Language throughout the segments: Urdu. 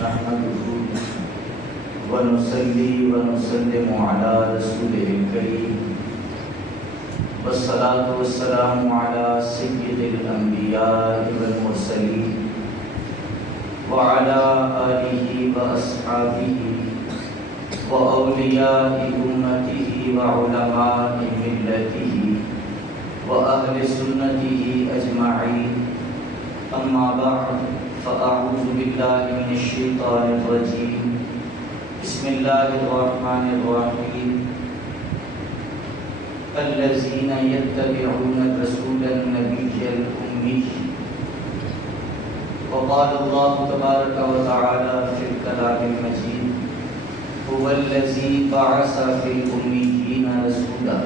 نحمده ونصلي ونسلم على رسوله الكريم والصلاة والسلام على سيد الأنبياء والمرسلين وعلى آله وأصحابه وأولياء أمته وعلماء ملته وأهل سنته أجمعين. أما بعد فأعوذ بالله من الشيطان الرجيم. بسم الله الرحمن الرحيم. الذين يتبعون الرسول النبي الأمي. وقال الله تبارك وتعالى في الكلام المجيد: هو الذي بعث في الأميين رسولا.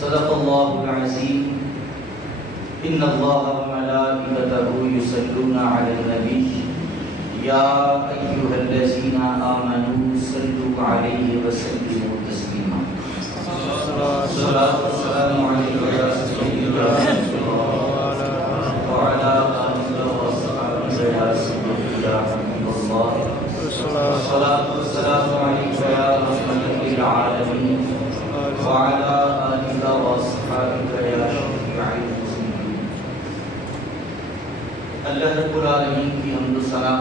صدق الله العظيم. إن الله وملائكته يصلون على النبي يا أيها الذين آمنوا صلوا عليه وسلموا تسليما. الصلاة والسلام عليك يا سيدنا رسول الله وعلى آلك وأصحابك يا سيدي يا حبيب الله. الصلاة والسلام عليك يا رحمة للعالمين وعلى آلك وأصحابك يا شفيع المسلمين. اللہ رب العالمین کی حمد و ثنا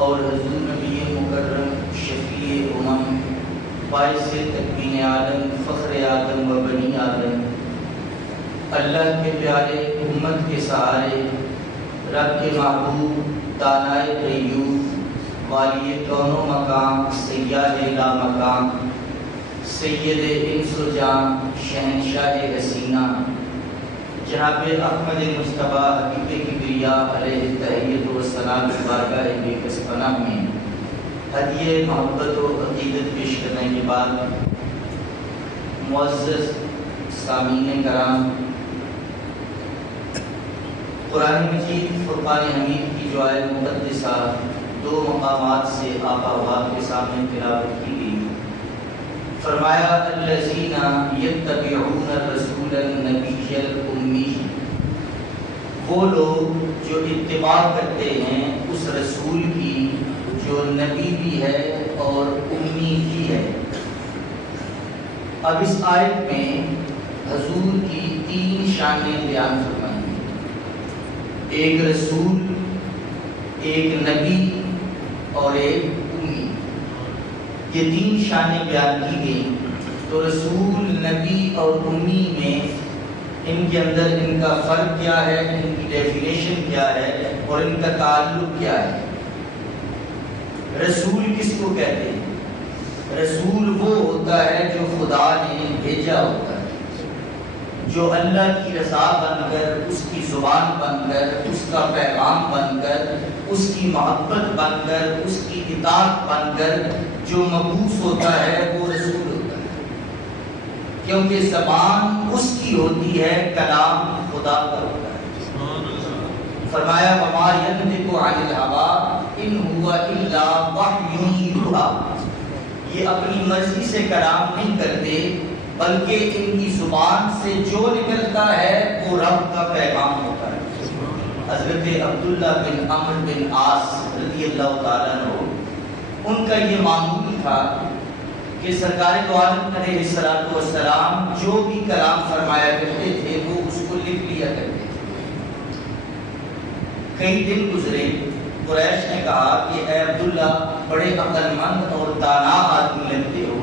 اور حضور نبی مکرم شفیع امم باعث تکوین عالم فخر آدم و بنی آدم اللہ کے پیارے امت کے سہارے رب کے محبوب دانائے غیوب والی کون و مقام سیاد لا مقام سید انس و جان شہنشاہ حسینہ جناب احمد مصطفیٰ حبیب کبریا علیہ التحیۃ والثناء کی بارگاہ بے کس پناہ میں ہدیہ محبت و عقیدت پیش کرنے کے بعد معزز سامعین کرام، قرآن مجید فرقان حمید کی جو آیت مقدسہ دو مقامات سے آپ احباب کے سامنے تلاوت کی گئی. فرمایا الذین یتبعون الرسول النبی الامی، وہ لوگ جو اتباع کرتے ہیں اس رسول کی جو نبی بھی ہے اور امی بھی ہے. اب اس آیت میں حضور کی تین شانیں بیان فرمائیں گے: ایک رسول، ایک نبی اور ایک امی. یہ تین شانیں بیان کی گئی. تو رسول، نبی اور امی میں ان کے اندر ان کا فرق کیا ہے، ان کی ڈیفینیشن کیا ہے اور ان کا تعلق کیا ہے. رسول کس کو کہتے ہیں؟ رسول وہ ہوتا ہے جو خدا نے بھیجا ہوتا ہے، جو اللہ کی رضا بن کر، اس کی زبان بن کر، اس کا پیغام بن کر، اس کی محبت بن کر، اس کی اطاعت بن کر جو مبعوث ہوتا ہے وہ رسول ہوتا ہے. کیونکہ زبان اس کی ہوتی ہے، کلام خدا کا ہوتا ہے. فرمایا وما ينطق عن الهوى ان هو الا وحی یوحی. یہ اپنی مرضی سے کلام نہیں کرتے بلکہ ان کی زبان سے جو نکلتا ہے وہ رب کا پیغام ہوتا ہے. حضرت عبداللہ بن عمرو بن عاص رضی اللہ تعالیٰ عنہ، ان کا یہ معمول تھا کہ سرکار دو عالم علیہ السلام جو بھی کلام فرمایا کرتے تھے وہ اس کو لکھ لیا کرتے تھے. کئی دن گزرے، قریش نے کہا کہ اے عبداللہ بڑے عقل مند اور دانا آدمی لگتے ہو،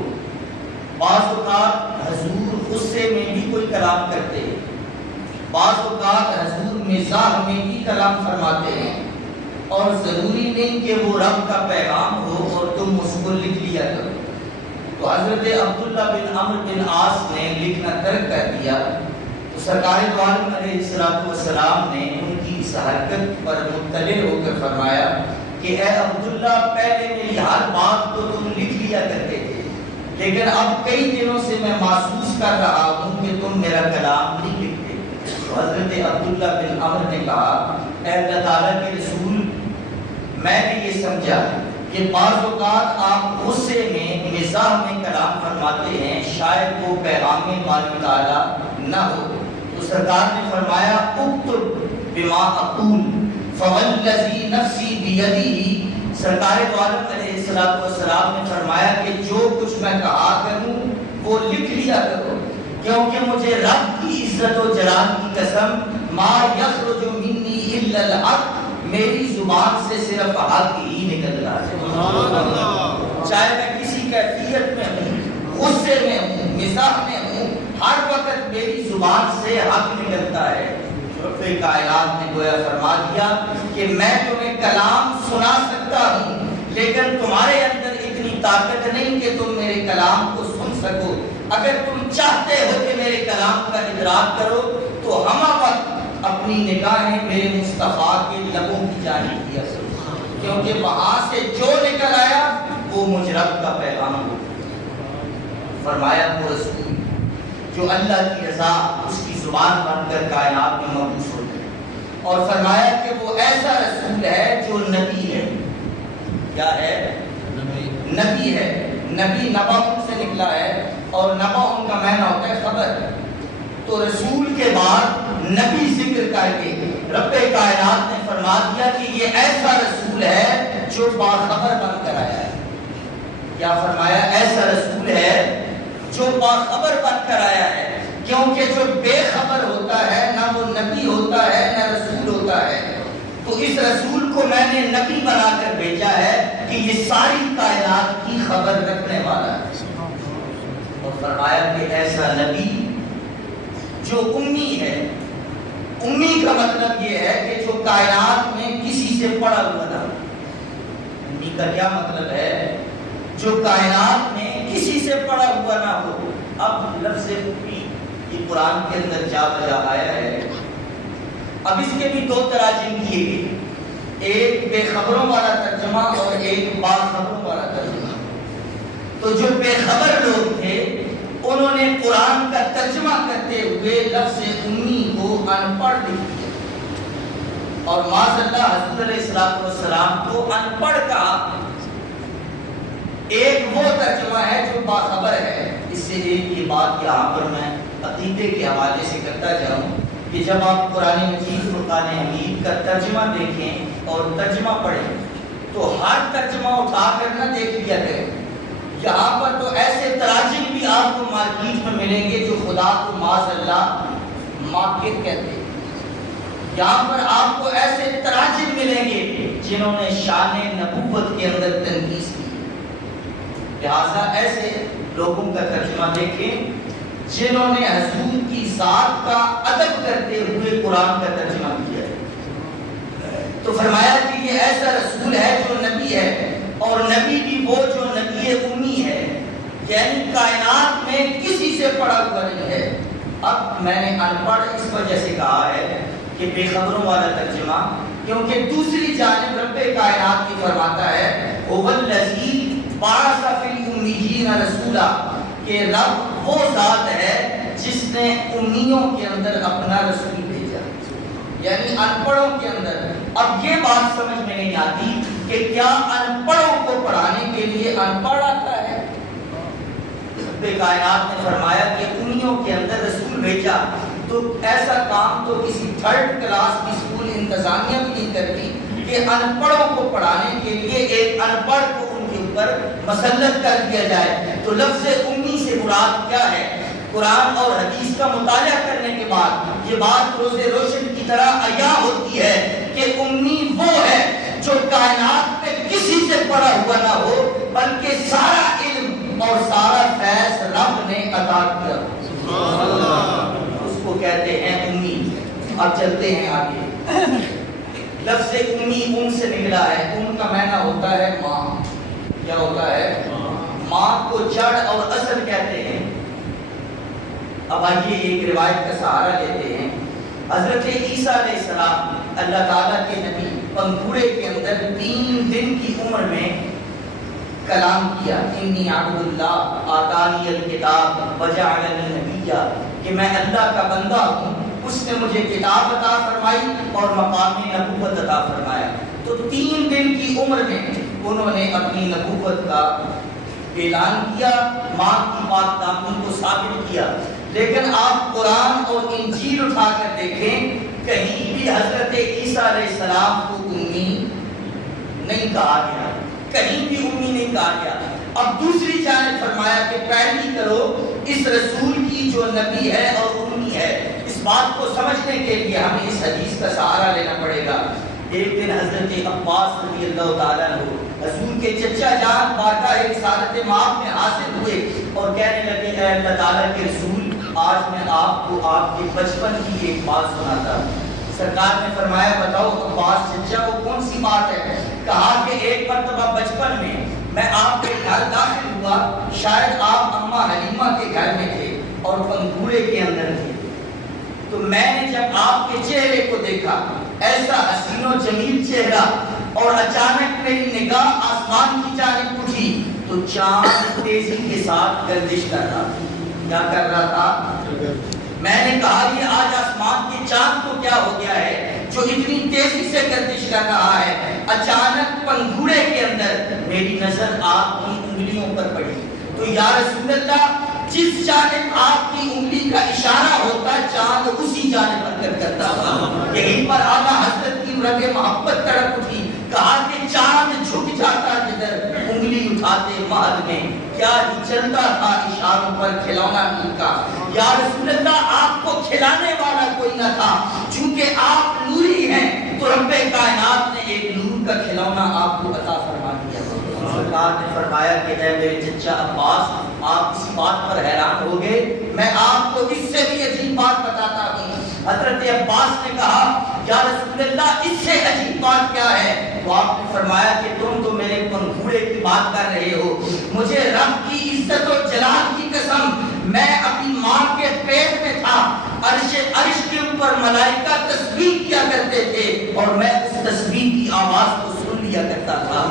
بعض اوقات حضور غصے میں بھی کوئی کلام کرتے ہیں، بعض اوقات حضور مزاح میں بھی کلام فرماتے ہیں، اور ضروری نہیں کہ وہ رب کا پیغام ہو اور تم اس کو لکھ لیا کرو. تو حضرت عبداللہ بن عمرو بن عاص نے لکھنا ترک کر دیا. تو سرکار دو عالم علیہ السلام نے ان کی اس حرکت پر مطلع ہو کر فرمایا کہ اے عبداللہ، پہلے میری ہر بات تو تم لکھ لیا کرتے تھے، لیکن اب کئی دنوں سے میں محسوس کر رہا ہوں کہ تم میرا کلام نہیں لکھتے. تو حضرت عبداللہ بن عمرو نے کہا اے اللہ تعالیٰ کے رسول، میں نے یہ سمجھا کہ بعض اوقات آپ غصے میں مزاح میں کلام فرماتے ہیں، شاید وہ پیغام باری تعالیٰ نہ ہو. تو سرکار نے فرمایا اکتب بما اقول فوالذی نفسی بیدہ، سرکار دو عالم علیہ السلام نے فرمایا کہ جو کچھ میں کہا کروں وہ لکھ لیا کرو، کیونکہ مجھے رب کی عزت و جلال کی قسم ما یخرج منی الا الحق، میری زبان سے صرف حق ہی نکل رہا ہے، چاہے میں کسی کیفیت میں ہوں، غصے میں ہوں، مزاح میں ہوں، ہر وقت میری زبان سے حق نکلتا ہے۔ رب کائنات نے گویا فرما دیا کہ میں تمہیں کلام سنا سکتا ہوں، لیکن تمہارے اندر اتنی طاقت نہیں کہ تم میرے کلام کو سن سکو۔ اگر تم چاہتے ہو کہ میرے کلام کا ادراک کرو تو ہمہ وقت اپنی نگاہیں میرے مصطفیٰ کے لبوں کی جانب کیا کرو، کیونکہ وہاں سے جو نکل آیا وہ مجھ رب کا پیغام ہو۔ فرمایا وہ رسول جو اللہ کی رضا اس کی زبان بن کر کائنات میں مبعوث ہو گئے، اور فرمایا کہ وہ ایسا رسول ہے جو نبی ہے۔ کیا ہے؟ نبی ہے۔ نبی نبا ان سے نکلا ہے، اور نبا ان کا معنی ہوتا ہے خبر۔ تو رسول کے بعد نبی ذکر کر کے رب کائنات نے فرما دیا کہ یہ ایسا رسول ہے جو باخبر بن کر آیا ہے۔ کیا فرمایا؟ ایسا رسول ہے جو باخبر بن کر آیا ہے، کیونکہ جو بے خبر ہوتا ہے نہ وہ نبی ہوتا ہے نہ رسول ہوتا ہے۔ تو اس رسول کو میں نے نبی بنا کر بھیجا ہے کہ یہ ساری کائنات کی خبر رکھنے والا ہے۔ اور فرمایا کہ ایسا نبی جو امی ہے۔ امی کا مطلب یہ ہے کہ جو کائنات میں کسی سے پڑھا ہوا نہ ہو۔ امی کا کیا مطلب ہے؟ جو کائنات میں کسی سے پڑھا ہوا نہ ہو۔ اب لفظ امی یہ قرآن کے اندر جا بجا آیا ہے۔ اب اس کے بھی دو تراجم کیے گئے، ایک بے خبروں والا ترجمہ اور ایک باخبروں والا ترجمہ۔ تو جو بے خبر لوگ تھے انہوں نے قرآن کا ترجمہ کرتے ہوئے لفظ امی کو ان پڑھ لکھ دیا، اور معاذ اللہ حضور علیہ السلام کو ان پڑھ کہا۔ ایک وہ ترجمہ ہے جو باخبر ہے۔ اس سے ایک یہ بات یہاں پر میں عقیدے کے حوالے سے کرتا جاؤں کہ جب آپ قرآن مجید فرقان حمید کا ترجمہ دیکھیں اور ترجمہ پڑھیں تو ہر ترجمہ اٹھا کر نہ دیکھ لیا کریں۔ یہاں پر تو ایسے تراجم بھی آپ کو مارکیٹ میں ملیں گے جو خدا کو معاذ اللہ ماکر کہتے ہیں۔ یہاں پر آپ کو ایسے تراجم ملیں گے جنہوں نے شان نبوت کے اندر تنقیص کی۔ لہٰذا ایسے لوگوں کا ترجمہ دیکھیں جنہوں نے حضور کی ذات کا ادب کرتے ہوئے قرآن کا ترجمہ کیا ہے۔ تو فرمایا کہ یہ ایسا رسول ہے جو نبی ہے، اور نبی بھی وہ جو نبی امی ہے، یعنی کائنات میں کسی سے پڑھا ہوا نہیں ہے۔ اب میں نے ان پڑھ اس وجہ سے کہا ہے کہ بے خبروں والا ترجمہ، کیونکہ دوسری جانب رب کائنات کی فرماتا ہے وَالَّذِي بَعَثَ فِي الْأُمِّيِّينَ رَسُولًا، کہ رب وہ ذات ہے جس نے امیوں کے اندر اپنا رسول بھیجا، یعنی ان پڑھوں کے اندر۔ اب یہ بات سمجھ میں نہیں آتی کہ کیا ان پڑھوں کو پڑھانے کے لیے ان پڑھ آتا ہے؟ رب کائنات نے فرمایا کہ امیوں کے اندر رسول بھیجا، تو ایسا کام تو کسی تھرڈ کلاس کی اسکول انتظامیہ بھی نہیں کرتی کہ ان پڑھوں کو پڑھانے کے لیے ایک ان پڑھ کو ان کے اوپر مسلط کر دیا جائے۔ تو لفظ امی سے مراد کیا ہے؟ قرآن اور حدیث کا مطالعہ کرنے کے بعد یہ بات روز روشن کی طرح عیاں ہوتی ہے کہ امی وہ ہے جو کائنات میں کسی سے پڑھا ہوا نہ ہو، بلکہ سارا علم اور سارا فیض رب نے عطا کیا۔ اس کو کہتے ہیں امی۔ اب چلتے ہیں آگے۔ لفظ امی ان سے نکلا ہے، ان کا معنی ہوتا ہے ماں۔ کیا ہوتا ہے؟ ماں کو جڑ اور اصل کہتے ہیں۔ اب آئیے ایک روایت کا سہارا لیتے ہیں۔ حضرت عیسیٰ علیہ السلام اللہ تعالیٰ کے نبی پنگھوڑے کے اندر 3 دن کی عمر میں کلام کیا، انی عبد اللہ آتانی الکتاب وجعلنی نبیا، کہ میں اللہ کا بندہ ہوں، اس نے مجھے کتاب عطا فرمائی اور مقام نبوت عطا فرمایا۔ تو 3 دن کی عمر میں انہوں نے اپنی نبوت کا اعلان کیا، ماں کی پاک دامنی کو ثابت کیا۔ لیکن آپ قرآن اور انجیل اٹھا کر دیکھیں، کہیں بھی حضرت عیسیٰ عیسیٰ علیہ السلام کو امی نہیں کہا گیا، کہیں بھی امی نہیں کہا گیا۔ اب دوسری جانب فرمایا کہ پیروی کرو اس رسول کی جو نبی ہے اور امی ہے۔ اس بات کو سمجھنے کے لیے ہمیں اس حدیث کا سہارا لینا پڑے گا۔ ایک دن حضرت عباس رضی اللہ تعالیٰ عنہ حضور کے چچا جان بارگاہ رسالت مآب میں حاضر ہوئے اور کہنے لگے اے اللہ تعالیٰ کے رسول، آج میں آپ کو آپ کے بچپن کی ایک بات سناتا ہوں۔ سرکار نے فرمایا بتاؤ عباس چچا وہ کون سی بات ہے؟ کہا کہ ایک مرتبہ بچپن میں آپ کے گھر داخل ہوا، شاید آپ اماں حلیمہ کے گھر میں تھے اور پنگھوڑے کے اندر تھے، تو میں نے جب آپ کے چہرے کو دیکھا، ایسا حسین و جمیل چہرہ، اور اچانک میری نگاہ آسمان کی جانب اٹھی تو چاند تیزی کے ساتھ گردش کر رہا تھا۔ کیا کر رہا تھا؟ میں نے کہا یہ آج آسمان کے چاند کو کیا ہو گیا ہے جو اتنی تیزی سے گردش کر رہا ہے؟ اچانک پنگھوڑے کے اندر میری نظر آپ کی انگلیوں پر پڑی، تو یا رسول اللہ جس جانب آپ کی انگلی کا اشارہ ہوتا چاند اسی جانب حرکت کرتا تھا۔ یہیں پر اعلیٰ حضرت کی رگ محبت تڑپ اٹھی، کہا کہ چاند جھک جاتا جدھر انگلی اٹھاتے مہد میں، کیا ہی چلتا تھا اشاروں پر کھلونا ان کا۔ یا رسول اللہ آپ کو کھلانے والا کوئی نہ تھا، چونکہ آپ نوری ہیں تو رب کائنات نے ایک نور کا کھلونا آپ کو عطا فرما دیا۔ سرکار نے فرمایا کہ اے میرے چچا عباس، آپ اس بات پر حیران ہو گئے، میں آپ کو اس سے بھی عجیب بات بتاتا ہوں۔ حضرت عباس نے کہا یا رسول اللہ اس سے عجیب بات کیا ہے؟ تو آپ نے فرمایا کہ تم تو میرے پنگھوڑے کی بات کر رہے ہو، مجھے رب کی عزت و جلال کی قسم، میں اپنی ماں کے پیٹ میں تھا، عرش کے اوپر ملائکہ تسبیح کیا کرتے تھے اور میں اس تسبیح کی آواز کو سن لیا کرتا تھا،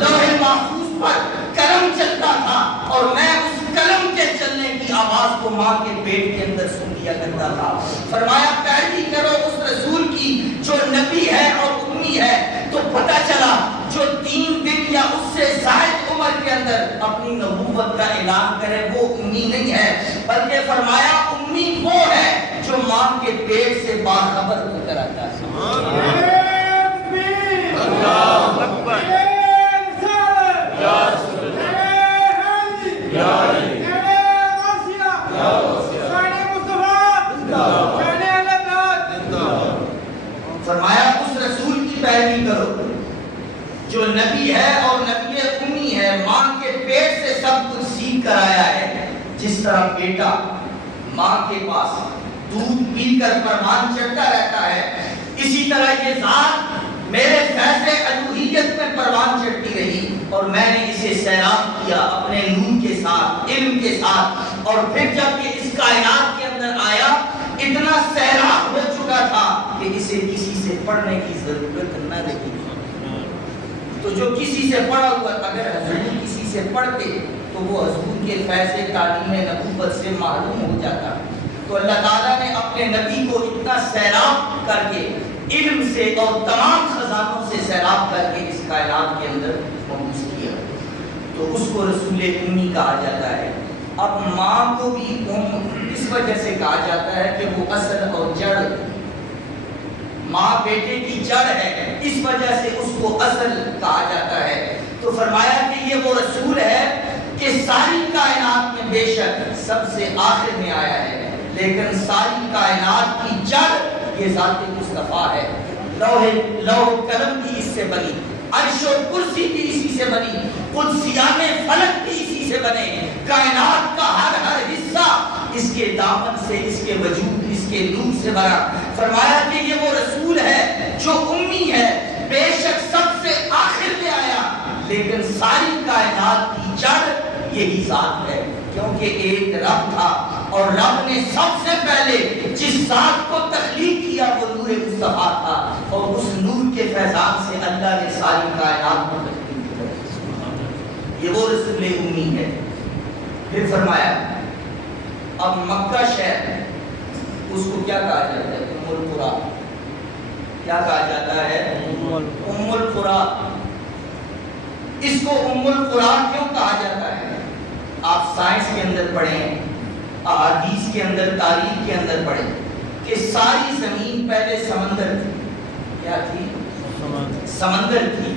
لوح محفوظ پر قلم چلتا تھا اور میں اس قلم کے چلنے کی آواز کو ماں کے پیٹ کے اندر سن لیا کرتا تھا۔ فرمایا پیروی کرو اس رسول کی جو نبی ہے اور امی ہے، تو پتہ چلا جو 3 دن یا اس سے زائد عمر کے اندر اپنی نبوت کا اعلان کرے وہ امی نہیں ہے، بلکہ فرمایا امی وہ ہے جو ماں کے پیٹ سے باخبر ہو کر آتا ہے۔ فرمایا اس رسول کی پیروی کرو جو نبی ہے اور نبی امی ہے، ماں کے پیٹ سے سب کچھ سیکھ کر آیا ہے۔ جس طرح بیٹا ماں کے پاس دودھ پی کر پروان چڑھتا رہتا ہے، اسی طرح یہ ذات میرے فیض الوہیت میں پروان چڑھتی رہی اور میں نے اسے سیراب کیا اپنے نور کے ساتھ، علم کے ساتھ، اور پھر جب یہ اس کائنات کے اندر آیا اتنا سیراب ہو چکا تھا کہ اسے کسی سے پڑھنے کی ضرورت نہ رہی۔ تو جو کسی سے پڑھا ہوا اگر حضور کسی سے پڑھتے تو وہ حضور کے فیض تعلیم نبوت سے معلوم ہو جاتا۔ تو اللہ تعالیٰ نے اپنے نبی کو اتنا سیراب کر کے علم سے اور تمام خزانوں سے سیراب کر کے اس کائنات کے اندر مبعوث کیا، تو اس کو رسول امی کہا جاتا ہے۔ اب ماں کو بھی اس وجہ سے کہا جاتا ہے کہ وہ اصل اور جڑ، ماں بیٹے کی جڑ ہے، اس وجہ سے اس کو اصل کہا جاتا ہے۔ تو فرمایا کہ یہ وہ رسول ہے کہ ساری کائنات میں بے شک سب سے آخر میں آیا ہے، لیکن ساری کائنات کی جڑ یہ ذات مصطفیٰ ہے۔ لوح قلم بھی اس سے بنی، عرش و کرسی بھی اسی سے بنی، قدسیان فلک بھی اسی سے بنے، کائنات کا ہر حصہ اس کے دامن سے، اس کے وجود، اس کے نور سے بنا۔ فرمایا کہ یہ وہ رسول ہے جو امی ہے، بے شک سب سے آخر میں آیا، لیکن ساری کائنات کی جڑ یہی ذات ہے، کیونکہ ایک رب تھا اور رب نے سب سے پہلے جس ذات کو تخلیق کیا وہ نور مصطفیٰ تھا، اور اس نور کے فیضان سے اللہ نے ساری کائنات کو تخلیق کیا۔ یہ وہ رسول امی ہے۔ پھر فرمایا اب مکہ شہر اس کو کیا کہا جاتا ہے؟ ام القریٰ۔ کیا کہا جاتا ہے؟ ام القریٰ۔ اس کو ام القریٰ کیوں کہا جاتا ہے؟ آپ سائنس کے اندر پڑھیں، احادیث کے اندر، تاریخ کے اندر پڑھیں کہ ساری زمین پہلے سمندر تھی، کیا تھی؟ سمندر تھی.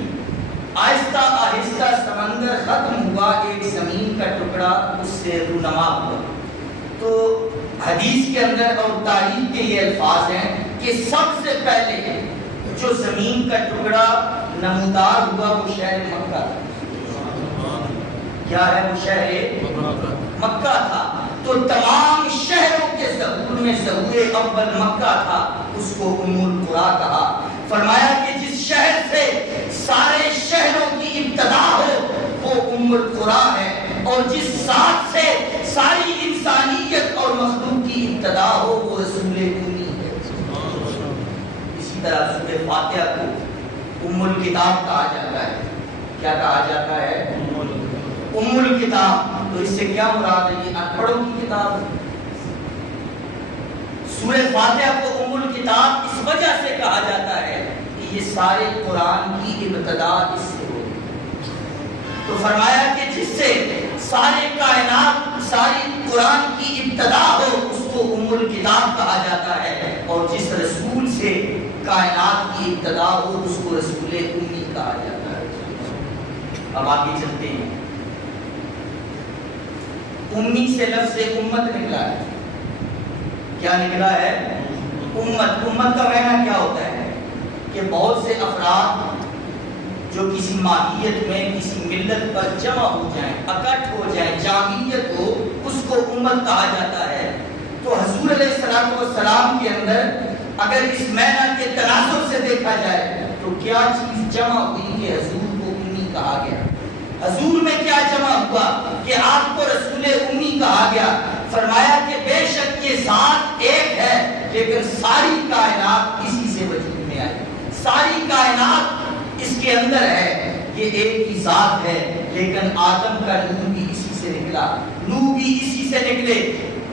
آہستہ آہستہ سمندر ختم ہوا، ایک زمین کا ٹکڑا اس سے رونما ہوا. تو حدیث کے اندر اور تاریخ کے یہ الفاظ ہیں کہ سب سے پہلے جو زمین کا ٹکڑا نمودار ہوا وہ شہر مکہ تھا. کیا ہے وہ؟ شہر مکہ تھا. تو تمام شہروں کے ظہور میں ظہور اول مکہ تھا، اس کو ام القریٰ کہا. فرمایا کہ جس شہر سے سارے شہروں کی ابتدا ہو وہ ام القریٰ ہے، اور جس ذات سے ساری انسانیت اور مخلوق کی ابتدا ہو وہ رسول امی ہے. اسی طرح سورہ فاتحہ کو ام الکتاب کہا جاتا ہے. کیا کہا جاتا ہے؟ ام الکتاب. تو اس سے کیا مراد ہے؟ یہ انپڑھوں کی کتاب. سورہ فاتحہ کو ام الکتاب اس وجہ سے کہا جاتا ہے کہ یہ سارے قرآن کی ابتدا اس سے ہو. تو فرمایا کہ جس سے سارے کائنات، ساری قرآن کی ابتدا ہو اس کو ام الکتاب کہا جاتا ہے، اور جس رسول سے کائنات کی ابتدا ہو اس کو رسول امی کہا جاتا ہے. اب آگے چلتے ہیں. امی سے لفظ امت نکلا ہے. کیا نکلا ہے؟ امت. امت کا معنی کیا ہوتا ہے؟ کہ بہت سے افراد جو کسی ماہیت میں کسی ملت پر جمع ہو جائیں، اکٹھ ہو جائیں، جامعیت ہو، اس کو امت کہا جاتا ہے. تو حضور علیہ السلام کے اندر اگر اس معنی کے تناسب سے دیکھا جائے تو کیا چیز جمع ہوئی کہ حضور کو امی کہا گیا؟ حضور میں کیا جمع ہوا کہ آپ کو رسول امی کہا گیا؟ فرمایا کہ بے شک یہ ذات ایک ہے لیکن ساری کائنات اسی سے وجود میں آئی. ساری کائنات اس کے اندر ہے. یہ ایک ہی ذات ہے لیکن آدم کا نور بھی اسی سے نکلا، نوح بھی اسی سے نکلے،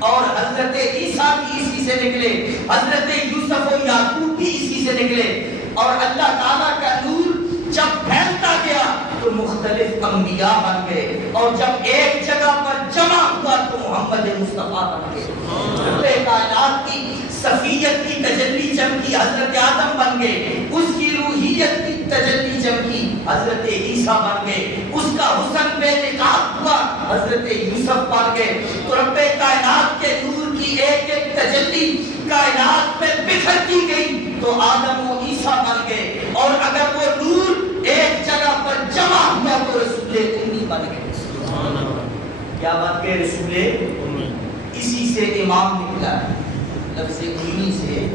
اور حضرت عیسیٰ بھی اسی سے نکلے، حضرت یوسف و یعقوب بھی اسی سے نکلے. اور اللہ تعالیٰ کا نور جب پھیلتا گیا تو مختلف انبیاء بن گئے، اور جب ایک جگہ پر جمع ہوا تو محمد مصطفیٰ بن گئے. پورے کائنات کی صفیت کی تجلی چمکی، حضرت آدم بن گئے. اس کی روحیت کی تجلی چمکی، حضرت عیسیٰ بن گئے. اس کا حسن بے نقاب ہوا، حضرت یوسف بن گئے. تو رب کائنات کے نور کی ایک ایک تجلی کائنات میں بکھرتی گئی تو آدم و عیسیٰ بن گئے. اور اگر وہ نور ایک جگہ پر جمع ہوا تو رسول امی بن گئے. کیا بن گئے؟ رسول امی. اسی سے امام نکلا ہے. لفظ امی سے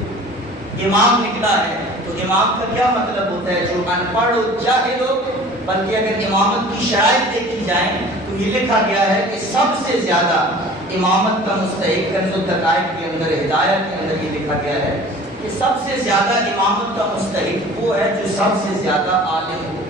امام نکلا ہے. تو امام کا کیا مطلب ہوتا ہے؟ جو ان پڑھ ہو، جاہل ہو. بلکہ اگر امامت کی شرائط دیکھی جائیں تو یہ لکھا گیا ہے کہ سب سے زیادہ امامت کا مستحق، کنز الدقائق کے اندر، ہدایت کے اندر یہ لکھا گیا ہے کہ سب سے زیادہ امامت کا مستحق وہ ہے جو سب سے زیادہ عالم ہو،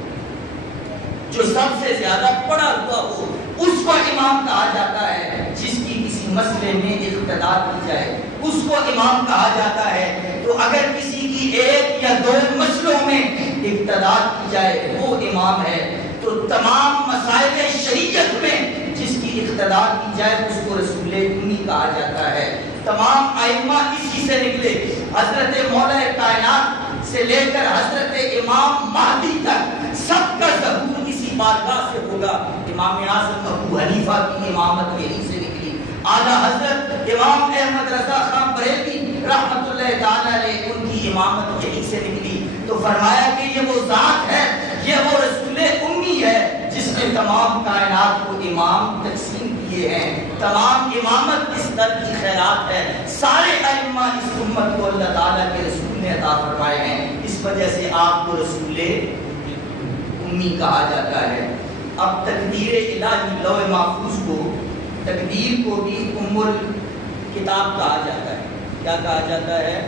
جو سب سے زیادہ پڑھا ہوا ہو. اس کو امام کہا جاتا ہے. جس کی کسی مسئلے میں اقتدا کی جائے اس کو امام کہا جاتا ہے. تو اگر کسی کی ایک یا دو مسئلوں میں اقتدا کی جائے وہ امام ہے. تو تمام مسائل شریعت میں جس کی اقتدا کی جائے اس کو رسول امی کہا جاتا ہے. تمام ائمہ اسی سے نکلے. حضرت مولا کائنات سے لے کر حضرت امام مہدی تک سب کا ظہور اسی بارگاہ سے ہوگا. امام اعظم ابو حنیفہ کی امامت یہیں سے نکلی. اعلیٰ حضرت امام احمد رضا خان بریلوی رحمۃ اللہ تعالی علیہ، ان کی امامت یہیں سے نکلی. تو فرمایا کہ یہ وہ ذات ہے، یہ وہ رسول امی ہے جس نے تمام کائنات کو امام تقسیم کیے ہیں. تمام امامت اس در کی خیرات ہے. سارے ائمہ اس امت کو اللہ تعالیٰ کے رسول نے عطا فرمائے ہیں. اس وجہ سے آپ کو رسول امی کہا جاتا ہے. اب تقدیر الہی، لوح محفوظ کو، تقدیر کو بھی ام الکتاب کہا جاتا ہے. کیا کہا جاتا ہے؟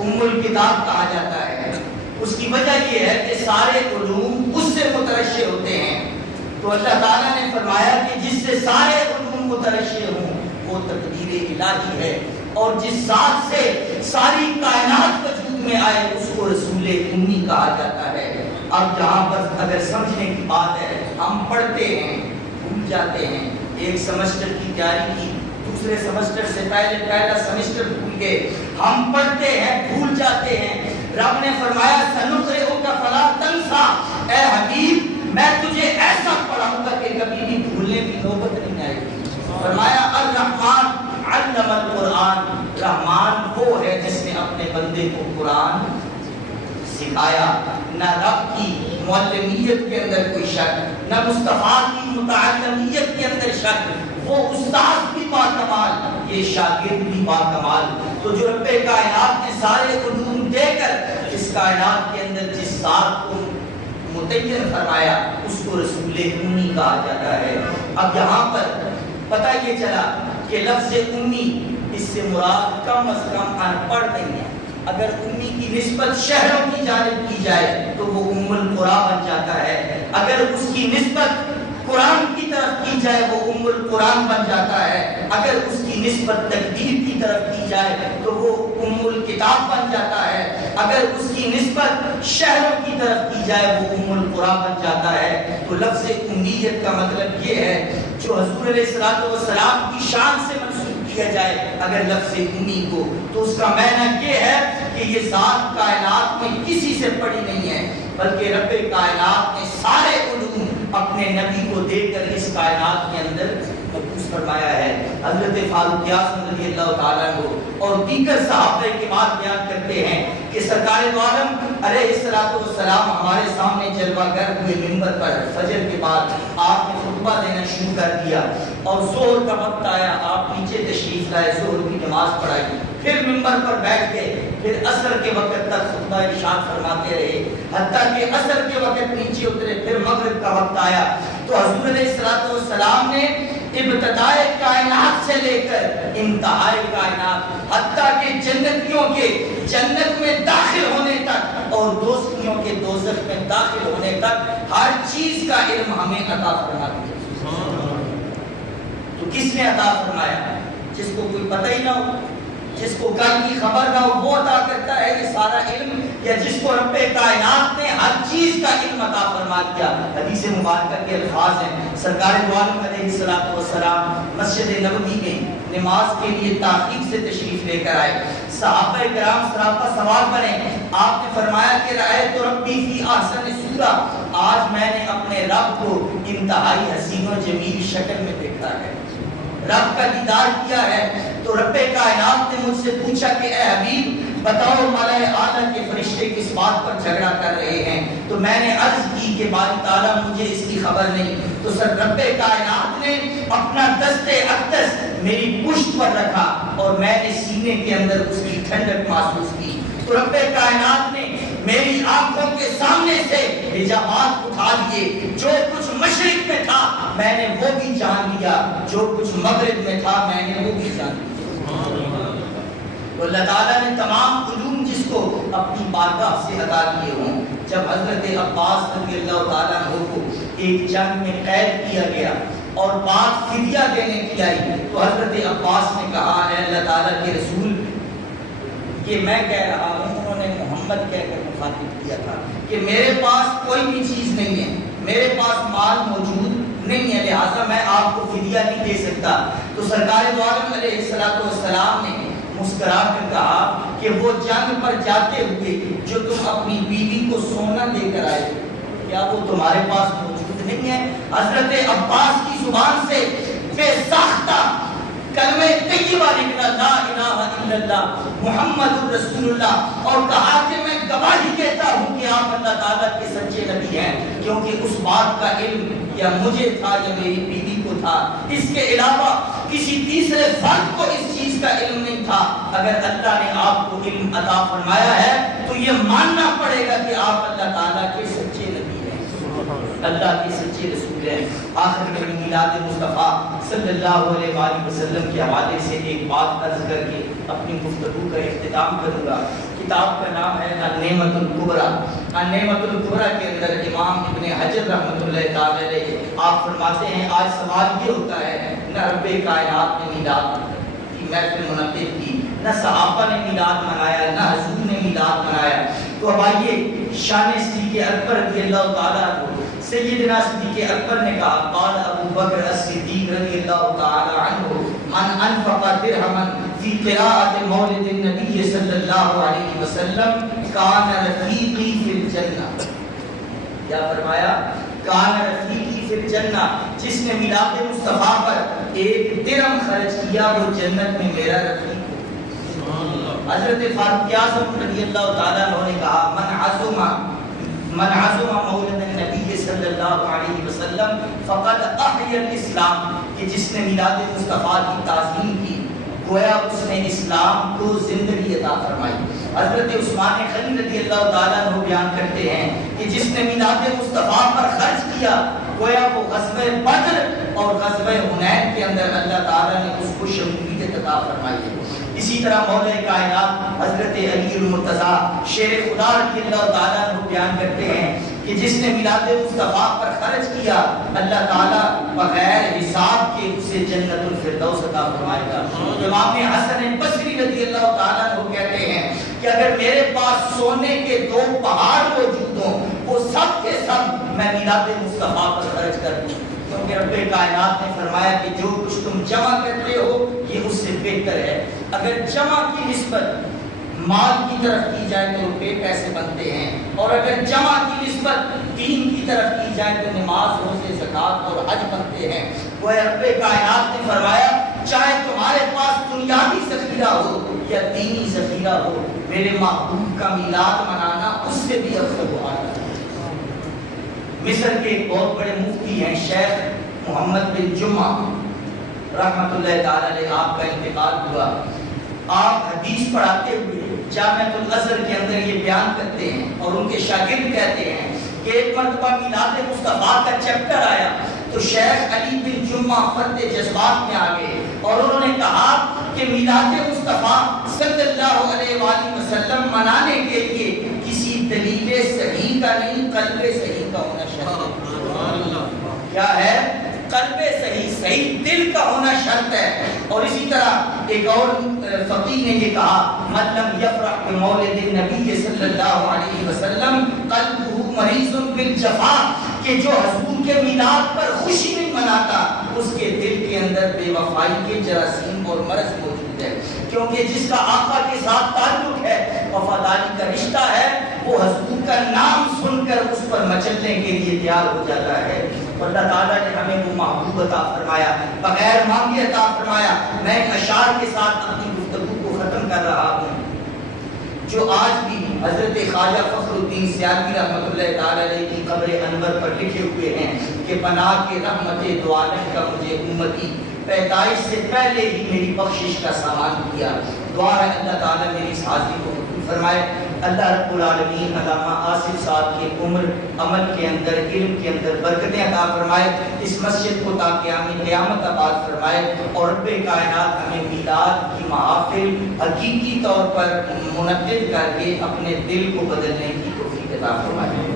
ام الکتاب کہا جاتا ہے. اس کی وجہ یہ ہے کہ سارے علوم اس سے مترشح ہوتے ہیں. تو اللہ تعالیٰ نے فرمایا کہ جس سے سارے علوم مترشح ہوں وہ تقدیر الہی ہے. اور جس ذات سے ساری کائنات وجود میں آئے اس کو رسول امی کہا جاتا ہے. اب جہاں پر اگر سمجھنے کی بات ہے، ہم پڑھتے ہیں بھول جاتے ہیں. ایک سمسٹر کی تیاری کی، دوسرے سمسٹر سے پہلے پہلا سمسٹر بھول گئے. ہم پڑھتے ہیں بھول جاتے ہیں. رب نے فرمایا سنقرئک فلا تنسا، اے حبیب میں تجھے ایسا پڑھاؤں گا کہ کبھی بھی بھولنے کی نوبت نہیں آئے گی۔ فرمایا الرحمن علم القرآن، رحمان وہ ہے جس نے اپنے بندے کو قرآن سکھایا۔ نہ رب کی معلمیت کے اندر کوئی شک، نہ مصطفیٰ کی متعلمیت کے اندر شک، وہ استاد بھی باکمال، یہ شاگرد بھی باکمال۔ تو جو رب کائنات نے سارے علوم دے کر اس کائنات کے اندر جس ذات کو متعین فرمایا اس کو رسول امی کہا جاتا ہے۔ اب یہاں پر پتہ یہ چلا کہ لفظ امی اس سے مراد کم از کم ان پڑھ نہیں ہے۔ اگر امی کی نسبت شہروں کی جانب کی جائے تو وہ ام القرآن بن جاتا ہے، اگر اس کی نسبت قرآن کی طرف کی جائے وہ ام القرآن بن جاتا ہے، اگر اس کی نسبت تقدیر کی طرف کی جائے تو وہ ام الکتاب بن جاتا ہے، اگر اس کی نسبت شہروں کی طرف کی جائے وہ ام القرآن بن جاتا ہے۔ تو لفظ امیت کا مطلب یہ ہے جو حضور علیہ الصلوۃ والسلام کی شان سے منسوب کیا جائے اگر لفظ امی کو، تو اس کا معنی یہ ہے کہ یہ ذات کائنات میں کسی سے پڑی نہیں ہے، بلکہ رب کائنات نے سارے علوم اپنے نبی کو دے کر اس کائنات کے اندر محفوظ فرمایا ہے۔ حضرت فاروق اعظم رضی اللہ تعالیٰ عنہ اور دیگر صحابہ کے بعد بیان کرتے ہیں کہ سرکار دو عالم علیہ السلام ہمارے سامنے جلوہ گر ہوئے منبر پر فجر کے بعد آپ نے خطبہ دینا شروع کر دیا، اور ظہر کا وقت آیا، آپ نیچے تشریف لائے، ظہر کی نماز پڑھائی، پھر منبر پر بیٹھ گئے، پھر عصر کے وقت تک خطبہ ارشاد فرماتے رہے، حتیٰ کہ عصر کے وقت نیچے اترے، پھر مغرب کا وقت آیا تو حضور علیہ السلام نے ابتدائے کائنات سے لے کر انتہائی کائنات حتیٰ کہ جنتیوں کے جنت میں داخل ہونے تک اور دوزخیوں کے دوزخ میں داخل ہونے تک ہر چیز کا علم ہمیں عطا فرما دیا۔ تو کس نے عطا فرمایا؟ جس کو کوئی پتہ ہی نہ ہو، جس کو کل کی خبر نہ ہو وہ عطا کرتا ہے یہ سارا علم، یا جس کو رب کائنات نے ہر چیز کا علم عطا فرما دیا؟ حدیث مبارکہ کے الفاظ ہیں، سرکار دو عالم علیہ السلام مسجد نبوی میں نماز کے لیے تاخیر سے تشریف لے کر آئے، صحابہ کرام سراپا سوال بنے، آپ نے فرمایا کہ رأیت ربی فی احسن صورہ، آج میں نے اپنے رب کو انتہائی حسین و جمیل شکل میں دیکھا ہے، رب کا دیدار کیا ہے۔ تو رب کائنات نے مجھ سے پوچھا کہ اے حبیب بتاؤ ملائے اعلیٰ کے فرشتے کس بات پر جھگڑا کر رہے ہیں؟ تو میں نے عرض کی کہ باری تعالیٰ مجھے اس کی خبر نہیں۔ تو سر رب کائنات نے اپنا دست اقدس میری پشت پر رکھا اور میں نے سینے کے اندر اس کی ٹھنڈک محسوس کی۔ تو رب کائنات نے میری آنکھوں کے سامنے سے حجابات اٹھا لیے، جو کچھ مشرق میں تھا میں نے وہ بھی جان لیا، جو کچھ مغرب میں تھا میں نے وہ بھی جان لیا۔ تو اللہ تعالیٰ نے تمام علوم جس کو اپنی بارگاہ سے عطا کیے ہوں، جب حضرت عباس رضی اللہ تعالیٰ عنہ کو ایک جنگ میں قید کیا گیا اور بات فدیہ دینے کی آئی تو حضرت عباس نے کہا اے اللہ تعالیٰ کے رسول، کہ میں کہہ رہا ہوں، انہوں نے محمد کہہ کر مخاطب کیا تھا کہ میرے پاس کوئی بھی چیز نہیں ہے، میرے پاس مال موجود نہیں ہے، لہٰذا میں آپ کو فدیہ نہیں دے سکتا۔ تو سرکار دو عالم علیہ السلام نے مسکرا کر کہا کہ وہ جنگ پر جاتے ہوئے جو تم اپنی بیوی کو سونا دے کر آئے کیا وہ تمہارے پاس موجود نہیں ہے؟ حضرت عباس کی زبان سے بے ساختہ کلمہ طیبہ نکلا، لا الہ الا اللہ محمد رسول اللہ، اور کہا کہ میں گواہی دیتا ہوں کہ آپ اللہ تعالیٰ کے سچے نبی ہیں، کیونکہ اس بات کا علم یا مجھے تھا یا میری بیوی کو تھا، اس کے علاوہ کسی تیسرے فرد کو اس چیز کا علم نہیں تھا۔ اگر اللہ نے آپ کو علم عطا فرمایا ہے تو یہ ماننا پڑے گا کہ آپ اللہ تعالیٰ کے سچے نبی ہیں، اللہ کے سچے رسول ہیں۔ آخر میں میلاد مصطفیٰ صلی اللہ علیہ وآلہ وسلم کے حوالے سے ایک بات عرض کر کے اپنی گفتگو کا اختتام کروں گا۔ کتاب کا نام ہے النعمۃ الکبریٰ۔ النعمۃ الکبریٰ کے اندر امام ابن حجر رحمۃ اللہ تعالی علیہ آپ فرماتے ہیں آج سوال یہ ہوتا ہے نہ رب کائنات نے میلاد کی محفل منعقد کی، نہ صحابہ نے میلاد منایا، نہ حضور نے میلاد منایا، تو اب آئیے شان صدیق اکبر رضی اللہ تعالیٰ عنہ، سیدنا صدیق اکبر نے کہا قال ابو بکر الصدیق رضی اللہ تعالیٰ عنہ من انفق درہما فی قراءۃ مولد النبی صلی اللہ علیہ وسلم کان رفیقی فی الجنہ، کیا فرمایا؟ کان رفیقی فی الجنہ، جس نے میلاد مصطفیٰ پر ایک درہم خرچ کیا وہ جنت میں میرا رفیق ہے۔ حضرت فاروق اعظم رضی اللہ تعالیٰ عنہ نے کہا من عظم مولد النبی صلی اللہ علیہ وسلم فقد احیا الاسلام، کہ جس نے میلاد مصطفیٰ کی تعظیم کی گویا اس نے اسلام کو زندگی عطا فرمائی۔ حضرت عثمان غنی رضی اللہ تعالیٰ عنہ بیان کرتے ہیں کہ جس نے میلاد مصطفیٰ پر خرچ کیا گویا وہ غزوہ بدر اور غزوہ حنین کے اندر اللہ تعالیٰ نے اس کو شمولیت عطا فرمائی ہے۔ اسی طرح مولا کائنات حضرت علی المرتضیٰ شیر خدا رضی اللہ تعالیٰ عنہ بیان کرتے ہیں کہ جس نے میلاد مصطفیٰ پر خرچ کیا اللہ تعالیٰ بغیر حساب کے اسے جنت الفردوس عطا فرمائے گا۔ امام حسن بصری رضی اللہ تعالیٰ عنہ کہتے ہیں کہ اگر میرے پاس سونے کے 2 پہاڑ موجود ہوں وہ سب کے سب میں میلاد مصطفیٰ پر خرچ کر دوں، کیونکہ رب کائنات نے فرمایا کہ جو کچھ تم جمع کرتے ہو یہ اس سے بہتر ہے۔ اگر جمع کی نسبت مال کی طرف کی جائے تو روپے پیسے بنتے ہیں، اور اگر جمع کی نسبت دین کی طرف کی جائے تو نماز روزے زکوٰۃ اور حج بنتے ہیں۔ وہ رب کائنات نے فرمایا چاہے تمہارے پاس دنیاوی ذخیرہ ہو یا دینی ذخیرہ ہو، میرے محبوب کا میلاد منانا اس سے بھی افضل ہو آتا ہے۔ مصر کے ایک بہت بڑے مفتی ہیں شیخ محمد بن جمعہ رحمۃ اللہ تعالی علیہ، آپ کا انتقال ہوا۔ آپ حدیث پڑھاتے ہوئے جامعۃ الازہر کے اندر یہ بیان کرتے ہیں اور ان کے شاگرد کہتے ہیں کہ ایک مرتبہ میلاد مصطفیٰ کا چیپٹر آیا تو شیخ علی بن جمعہ فرد جذبات میں آ گئے اور انہوں نے کہا کہ میلاد مصطفیٰ صلی اللہ علیہ وآلہ وسلم منانے کے لیے کسی دلیل صحیح کا نہیں قلب صحیح کا ہونا شرط ہے۔ کیا ہے؟ قلب صحیح، صحیح دل کا ہونا شرط ہے۔ اور اسی طرح ایک اور فقیہ نے یہ کہا من لم یفرح بمولد النبی صلی اللہ علیہ وسلم قلبہ مریض بالجفا، کہ جو حضور کے میلاد پر خوشی نہیں مناتا اس کے دل کے اندر بے وفائی کے جراثیم اور مرض موجود ہے، کیونکہ جس کا آقا کے ساتھ تعلق ہے وفاداری کا رشتہ ہے وہ حضور کا نام سن کر اس پر مچلنے کے لیے تیار ہو جاتا ہے۔ اللہ تعالیٰ نے ہمیں وہ محبوب عطا فرمایا، بغیر مانگے عطا فرمایا۔ میں ایک اشعار کے ساتھ اپنی گفتگو کو ختم کر رہا ہوں جو آج بھی حضرت خواجہ فخر الدین سیالوی رحمۃ اللہ تعالی علیہ کی قبر انور پر لکھے ہوئے ہیں کہ پناہ کے رحمت دعالم کا مجھے امتی پیدائش سے پہلے ہی میری بخشش کا سامان کیا۔ دعا ہے اللہ تعالیٰ میری اس حاضری کو قبول فرمائے۔ اللہ رب العالمین علامہ آصف صاحب کی عمر عمل کے اندر علم کے اندر برکتیں عطا فرمائے، اس مسجد کو تا قیامت آباد فرمائے، اور رب کائنات ہمیں میلاد کی محافل حقیقی طور پر منعقد کر کے اپنے دل کو بدلنے کی توفیق عطا فرمائے۔